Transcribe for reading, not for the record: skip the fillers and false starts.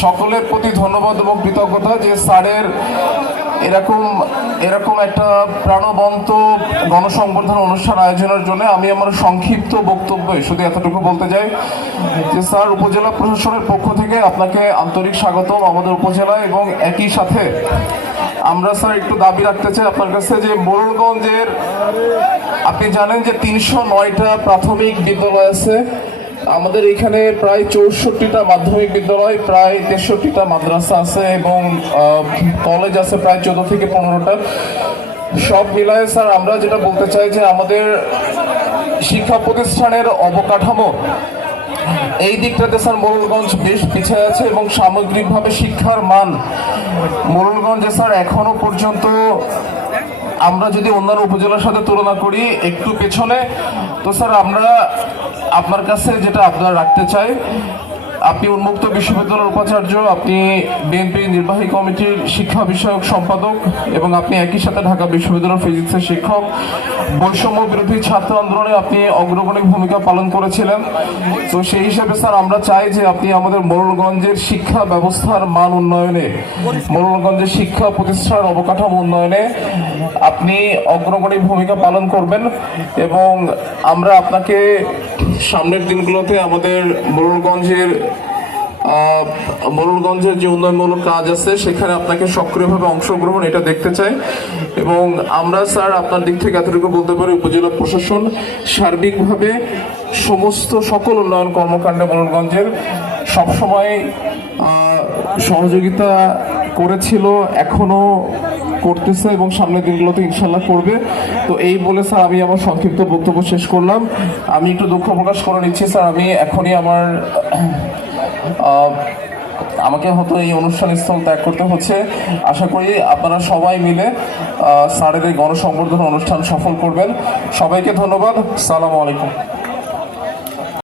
সকলের প্রতি ধন্যবাদ এবং কৃতজ্ঞতা যে স্যারের এরকম একটা প্রাণবন্ত গণসংবর্ধনা অনুষ্ঠান আয়োজনের জন্য। আমি আমার সংক্ষিপ্ত বক্তব্যে শুধু এতটুকু বলতে চাই যে স্যার, উপজেলা প্রশাসনের পক্ষ থেকে আপনাকে আন্তরিক স্বাগতম আমাদের উপজেলায়। এবং একই সাথে আমরা স্যার একটু দাবি রাখতে চাই আপনার কাছে যে মোড়লগঞ্জের, আপনি জানেন যে 309টা প্রাথমিক বিদ্যালয় আছে আমাদের এখানে, প্রায় 64টা মাধ্যমিক বিদ্যালয়, প্রায় 63টা মাদ্রাসা আছে এবং কলেজ আছে প্রায় 14 থেকে 15টা। সব মিলায়ে স্যার আমরা যেটা বলতে চাই যে আমাদের শিক্ষা প্রতিষ্ঠানের অবকাঠামো এই দিকটাতে স্যার মোড়লগঞ্জ বেশ পিছিয়ে আছে এবং সামগ্রিকভাবে শিক্ষার মান মোড়লগঞ্জে স্যার এখনো পর্যন্ত আমরা যদি অন্যান্য উপজেলার সাথে তুলনা করি একটু পেছনে। তো স্যার আমরা আপনার কাছে যেটা আপনারা রাখতে চাই, আপনি উন্মুক্ত বিশ্ববিদ্যালয়ের উপাচার্য, আপনি বিএনপি নির্বাহী কমিটির শিক্ষা বিষয়ক সম্পাদক এবং আপনি একই সাথে ঢাকা বিশ্ববিদ্যালয়ের ফিজিক্সের শিক্ষক। বৈষম্য বিরোধী ছাত্র আন্দোলনে আপনি অগ্রগণী ভূমিকা পালন করেছিলেন। তো সেই হিসেবে স্যার আমরা চাই যে আপনি আমাদের মোড়লগঞ্জের শিক্ষা ব্যবস্থার মান উন্নয়নে, মোড়লগঞ্জের শিক্ষা প্রতিষ্ঠানের অবকাঠামো উন্নয়নে আপনি অগ্রগণী ভূমিকা পালন করবেন। এবং আমরা আপনাকে সামনের দিনগুলোতে আমাদের মোড়লগঞ্জের যে উন্নয়নমূলক কাজ আছে সেখানে আপনাকে সক্রিয়ভাবে অংশগ্রহণ এটা দেখতে চাই। এবং আমরা স্যার আপনার দিক থেকে এতটুকু বলতে পারি, উপজেলা প্রশাসন সার্বিকভাবে সকল উন্নয়ন কর্মকাণ্ডে মোড়লগঞ্জের সবসময় সহযোগিতা করেছিল, এখনো করতেছে এবং সামনের দিনগুলোতে ইনশাল্লাহ করবে। তো এই বলে স্যার আমি আমার সংক্ষিপ্ত বক্তব্য শেষ করলাম। আমি একটু দুঃখ প্রকাশ করে নিচ্ছি স্যার, আমি এখনই আমাকে হয়তো এই অনুষ্ঠান স্থল ত্যাগ করতে হচ্ছে। আশা করি আপনারা সবাই মিলে স্যারের এই গণসংবর্ধনা অনুষ্ঠান সফল করবেন। সবাইকে ধন্যবাদ। আসসালামু আলাইকুম।